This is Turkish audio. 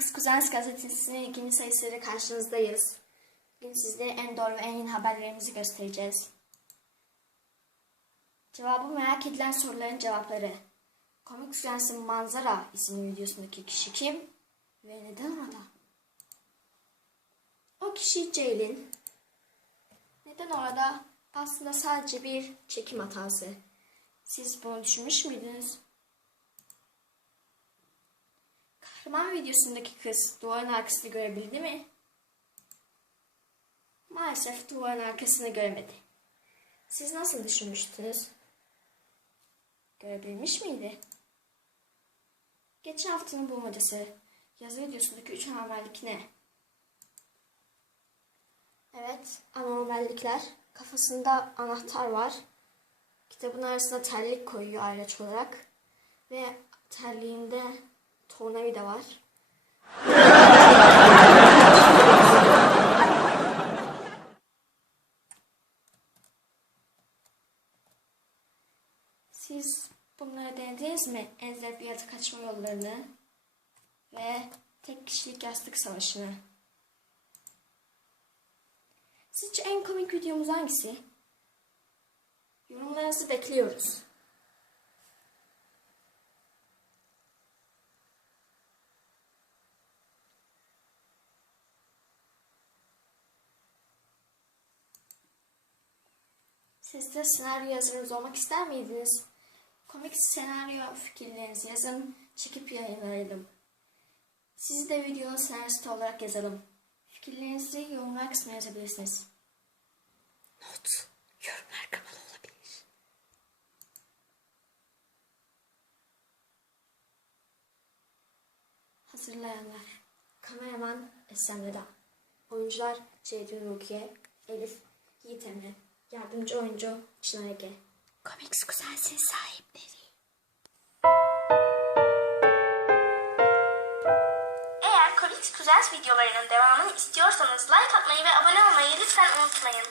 Comics Kuzens gazetesinin yeni sayısıyla karşınızdayız. Bugün sizlere en doğru ve en yeni haberlerimizi göstereceğiz. Cevabı merak edilen soruların cevapları. Comics Kuzens'in Manzara isimli videosundaki kişi kim ve neden orada? O kişi Ceylin. Neden orada? Aslında sadece bir çekim hatası. Siz bunu düşünmüş müydünüz? Kahraman videosundaki kız duvarın arkasını görebildi mi? Maalesef duvarın arkasını göremedi. Siz nasıl düşünmüştünüz? Görebilmiş miydi? Geçen haftanın bulmacası. Yazı videosundaki üç anormallik ne? Evet, anormallikler. Kafasında anahtar var. Kitabın arasına terlik koyuyor araç olarak. Ve terliğinde tornavida var. Siz bunları denediniz mi? En zevkli yatak kaçma yollarını ve tek kişilik yastık savaşını. Sizce en komik videomuz hangisi? Yorumlarınızı bekliyoruz. Siz de senaryo yazarınız olmak ister miydiniz? Komik senaryo fikirlerinizi yazın, çekip yayınlayalım. Sizi de videonun senaristi olarak yazalım. Fikirlerinizi yorumlar kısmına yazabilirsiniz. Not. Yorumlar kapalı olabilir. Hazırlayanlar. Kameraman Esen Veda. Oyuncular Ceydin Rukiye, Elif, Yiğit Emre. Yardımcı oyuncu Çınar Ege. Comics Kuzensin sahipleri. Eğer Comics Kuzens videolarının devamını istiyorsanız like atmayı ve abone olmayı lütfen unutmayın.